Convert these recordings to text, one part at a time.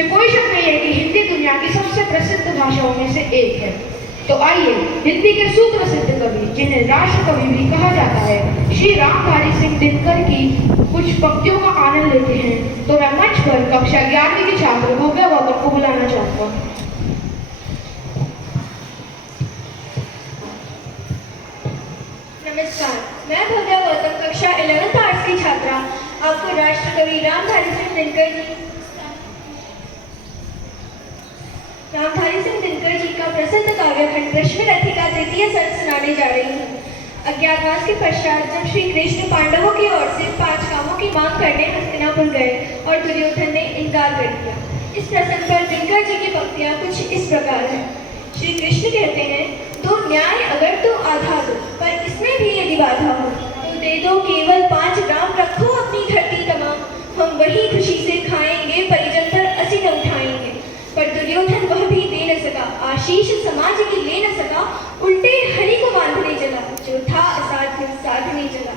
इसमें कोई शक नहीं है कि हिंदी दुनिया की सबसे प्रसिद्ध भाषाओं में से एक है। तो आइए हिंदी के सुप्रसिद्ध कवि, जिन्हें राष्ट्र कवि भी कहा जाता है, श्री रामधारी सिंह दिनकर की कुछ पंक्तियों का आनंद लेते हैं। तो मैं मंच पर कक्षा 11वीं के छात्र भव्या गौतम को बुलाना चाहूंगा। नमस्कार, मैं भव्या गौतम कक्षा 11th आर्ट्स की छात्रा आपको राष्ट्रकवि रामधारी सिंह दिनकर जी का प्रसिद्ध काव्यखंड रश्मिरथी का तृतीय सर्ग सुनाने जा रही हूँ। अज्ञातवास के पश्चात जब श्री कृष्ण पांडवों की ओर से 5 कामों की मांग करने हस्तिनापुर गए और दुर्योधन ने इनकार कर दिया। इस प्रसंग पर दिनकर जी की पंक्तियां कुछ इस प्रकार हैं। श्री कृष्ण कहते हैं, तो न्याय अगर तो आधा दो, पर इसमें भी यदि बाधा हो तो दे दो केवल 5 ग्राम, रखो अपनी धरती तमाम, हम वही खुशी से खाएंगे, परिजन पर असी न उठाएंगे। पर दुर्योधन वह भी दे न सका, आशीष समाज की ले न सका, उल्टे हरि को बांधने चला, जो था असाध्य साधने चला।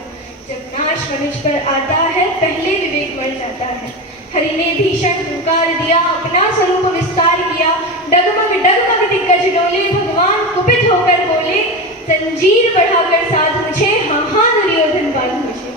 जब नाश मनुष्य पर आता है, पहले विवेक मर जाता है। हरि ने भीषण हुंकार दिया, अपना स्वरूप विस्तार किया, डगमग डगमग दिग्गज डोले, भगवान कुपित होकर बोले, जंजीर बढ़ाकर साध मुझे, हाँ हाँ दुर्योधन बांध मुझे।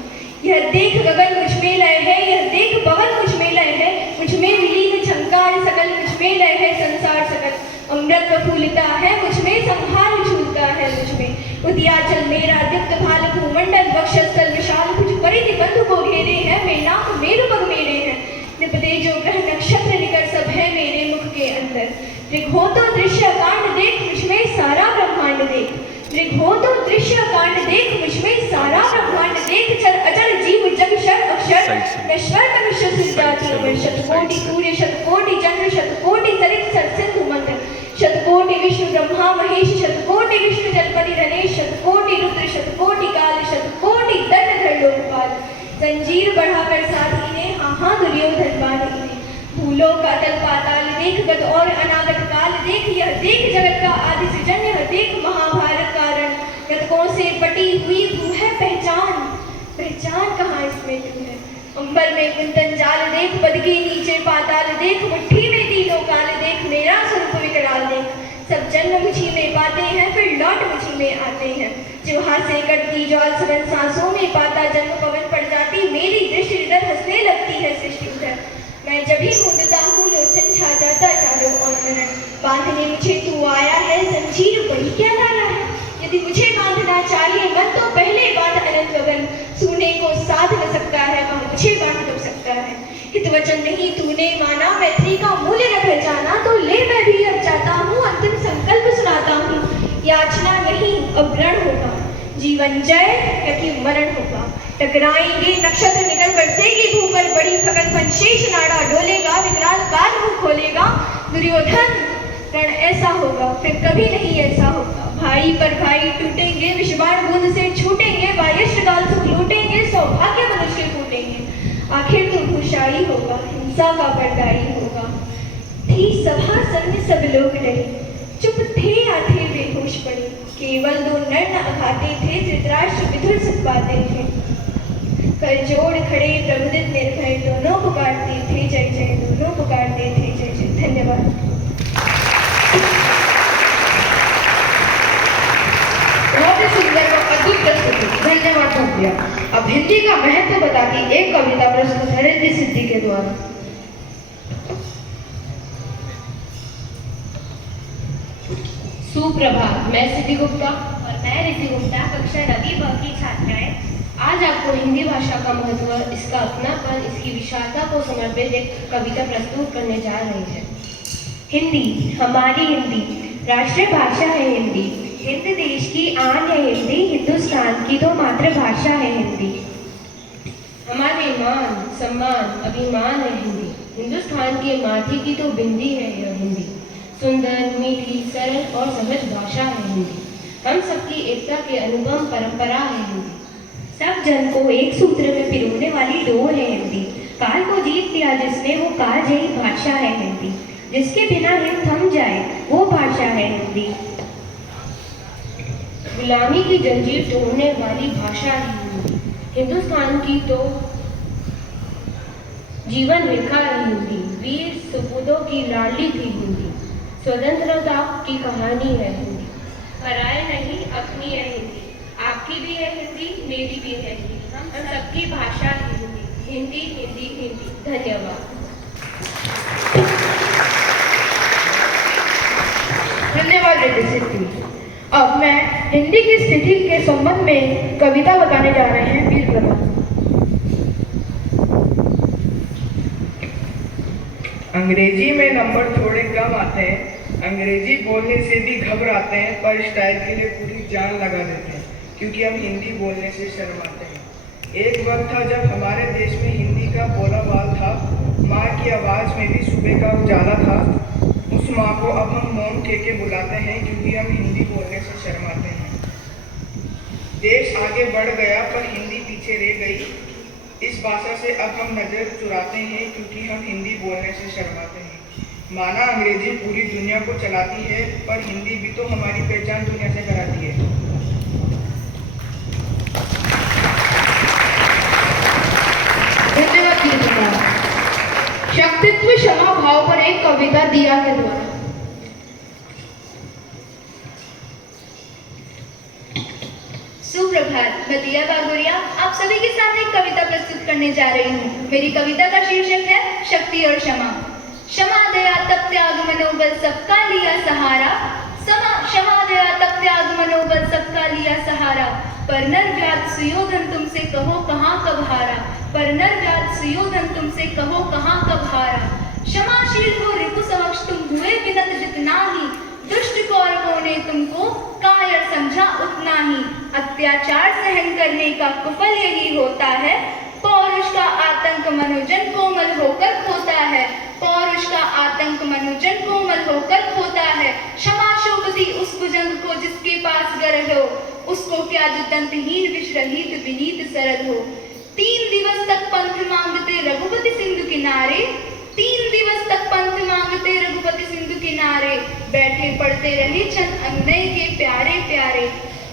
यह देख गगन मुझ में लय है, यह देख पवन मुझ में लय है, मुझ में विलीन झंकार सकल, मुझ में लय है संसार सकल। अमृत प्रफुल्लिता है मुझ में, संहार झूलता है मुझ में। उदयाचल मेरा दीप्त भाल भूमंडल, वक्षस्थल विशाल भुज, परिधि बंधु को घेरे हैं, मेरे नाम मेरु पग मेरे हैं। निपते जो ग्रह नक्षत्र निकट सब है मेरे मुख के अंदर। ऋग हो तो दृश्य कांड देख, मुझ में सारा ब्रह्मांड देख। ऋग हो तो दृश्य कांड देख, मुझ में सारा ब्रह्मांड देख। चर अचर जीव जग शर अक्षर, नश्वर मनुष्य सुजाति अमर। शतकोटि सूर्य शतकोटि चंद्र, शतकोटि सरित सरसिंधु मंत्र। शतकोटि विष्णु ब्रह्मा महेश, शतकोटि विष्णु जलपति रनेश। शतकोटि रुद्र शतकोटि काल, शतकोटि दंडधर लोकपाल। जंजीर बढ़ाकर साधी ने, हाँ हाँ दुर्योधन बांधी ने। भूलो का तल पाताल देख, गत और अनागत काल देख। यह देख जगत का आदि सृजन, यह देख महाभारत कारण। गतकों से पटी हुई तू है पहचान, पहचान कहाँ इसमें तू है। अंबर में कुंतन जाल देख, पद के नीचे पाताल देख। मुट्ठी में तीनों काल देख, मेरा स्वरूप विकराल देख। सब जन्म मुझी में पाते हैं, फिर लौट मुझी में आते हैं। जिह्वा से कटती ज्वाल सबन सांसों में, पाता जन्म पवन पड़ जाती, मेरी दृष्टि इधर हंसने लगती है सृष्टि उधर। मैं जब ही मूंदता हूँ, लोचन छा जाता चारों ओर मनन। बांधने मुझे तू आया है, जंजीर बड़ी क्या डाला है। यदि मुझे बांधना चाहिए मन, तो पहले बांध अनंत गगन। सूने को साध न सकता है, वह मुझे बांध तो सकता है। हित वचन नहीं तूने माना, मैत्री का मूल्य न पहचाना, तो ले मैं भी अब जाता हूँ, अंतिम संकल्प सुनाता हूँ। याचना नहीं अब रण होगा, जीवन जय या कि मरण होगा। टकराएंगे नक्षत्र निकल बरसेगी भूपर, बड़ी फगन पंशेष नाड़ा डोलेगा, विकराल काल मुंह खोलेगा। दुर्योधन रण ऐसा होगा, फिर कभी नहीं ऐसा होगा। भाई पर भाई टूटेंगे, विषबाण बूंद से छूटेंगे, वायश्र काल सुख लूटेंगे, सौभाग्य मनुष्य फूटेंगे। आखिर तो भूषाई होगा, हिंसा का परदाई होगा। थी सभा सन्न सब लोग डरे, चुप थे या थे बेहोश पड़े। केवल 2 नर न अघाते थे, धृतराष्ट्र विदुर सब बातें थे। कर जोड़ खड़े प्रबुदित निर्भय, दोनों पुकारते थे जय जय, दोनों पुकारते थे जय जय। धन्यवाद। बहुत ही सुंदर और अद्भुत प्रस्तुति, धन्यवाद भव्या। अब हिंदी का महत्व बताती एक कविता प्रस्तुत है रिद्धि सिद्धि के द्वारा। सुप्रभात, मैं सिद्धि गुप्ता और मैं रिद्धि गुप्ता कक्षा 9वीं ब की छात्राएं आज आपको हिंदी भाषा का महत्व, इसका अपनापन, इसकी विशालता को समर्पित एक कविता प्रस्तुत करने जा रही है। हिंदी, हमारी हिंदी राष्ट्रीय भाषा है। हिंदी हिंद देश की आन है। हिंदी हिंदुस्तान की तो मातृभाषा है। हिंदी हमारे मान सम्मान अभिमान है। हिंदी हिंदुस्तान के माथे की तो बिंदी है। यह हिंदी सुंदर मीठी सरल और सहज भाषा है। हिंदी हम सबकी एकता के अनुपम परंपरा है। हिंदी सब जन को एक सूत्र में पिरोने वाली डोर है। हिंदी काल को जीत लिया जिसने, वो काल जयी भाषा है। हिंदी जिसके बिना हिंद थम जाए वो भाषा है। हिंदी गुलामी की जंजीर तोड़ने वाली भाषा है। हिंदी हिंदुस्तान की तो जीवन लिखा है हिंदी, वीर सपूतों की लाडली थी हिंदी, स्वतंत्रता की कहानी है हिंदी, पराए नहीं अपनी है हिंदी, आपकी भी है हिंदी, मेरी भी है हिंदी, हम सबकी भाषा है हिंदी, हिंदी हिंदी हिंदी। धन्यवाद। धन्यवाद रिद्धि सिद्धि। अब मैं हिंदी की स्थिति के संबंध में कविता बताने जा रहे हैं वीर प्रताप। अंग्रेजी में नंबर थोड़े कम आते हैं, अंग्रेजी बोलने से भी घबराते हैं, पर स्टाइल के लिए पूरी जान लगा देते हैं, क्योंकि हम हिंदी बोलने से शर्माते हैं। एक वक्त था जब हमारे देश में हिंदी का बोलाबाल था, माँ की आवाज़ में भी सुबह का उजाला था। उस माँ को अब हम मौन कह के बुलाते हैं, क्योंकि हम हिंदी बोलने से शर्माते हैं। देश आगे बढ़ गया पर हिंदी पीछे रह गई। इस भाषा से अब हम नज़र चुराते हैं, क्योंकि हम हिंदी बोलने से शर्माते हैं। माना अंग्रेजी पूरी दुनिया को चलाती है, पर हिंदी भी तो हमारी पहचान दुनिया से कराती है। धन्यवाद वीर प्रताप। शक्तित्व क्षमा भाव पर एक कविता दिया के द्वारा। सुप्रभात, मैं दिया बागोरिया आप सभी के सामने एक कविता प्रस्तुत करने जा रही हूँ। मेरी कविता का शीर्षक है शक्ति और क्षमा। क्षमा दया तप त्याग मनोबल सबका लिया सहारा, क्षमा दया तप त्याग मनोबल सबका लिया सहारा, पर नरव्याध सुयोधन तुमसे कहो कहाँ कब हारा, पर नरव्याध सुयोधन तुमसे कहो कहाँ कब हारा। क्षमाशील हो रिपु समक्ष तुम हुए विनत जितना ही, दुष्ट कौरवों ने तुमको कायर समझा उतना ही। अत्याचार सहन करने का कुफल यही होता है, पौरुष का आतंक मनोजन कोमल होकर खोता है, पौरुष का आतंक मनोजन कोमल होकर खोता है। क्षमा शोभती उस भुजंग को जिसके पास गरज हो, उसको क्या जो दंतहीन विश्रहित विनीत सरल हो। 3 दिवस तक पंथ मांगते रघुपति सिंधु किनारे, 3 दिवस तक पंथ मांगते रघुपति सिंधु किनारे, बैठे पढ़ते रहे चंद अनुनय के प्यारे प्यारे।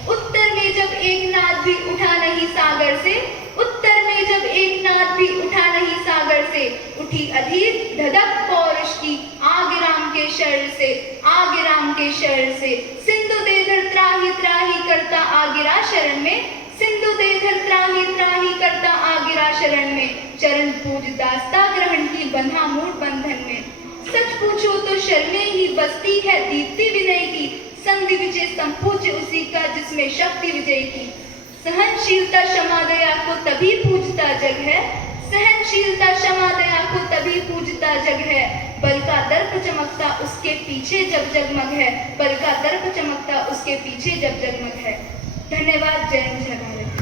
उत्तर में जब एक नाद भी उठा नहीं सागर से, उत्तर में जब एक नाद भी उठा नहीं सागर से, उठी अधीर धधक पौरुष की आगे राम के शर से, आगे राम के शर से। सिंधु देधर त्राही त्राही करता आगिरा शरण में, सिंधु देधर त्राही त्राही करता आगिरा शरण में, चरण पूज दास्ता ग्रहण की बंधा मूड बंधन में। सच पूछो तो शर्मे ही बसती है दीप्ति विनय की, संधि विजय संपूज्य उसी का जिसमें शक्ति विजय की। सहनशीलता क्षमा दया को तभी पूजता जग है, सहनशीलता क्षमा दया को तभी पूजता जग है, बल का दर्प चमकता उसके पीछे जब जगमग है, बल का दर्प चमकता उसके पीछे जब जगमग है। धन्यवाद। जय हिंद, जय भारत।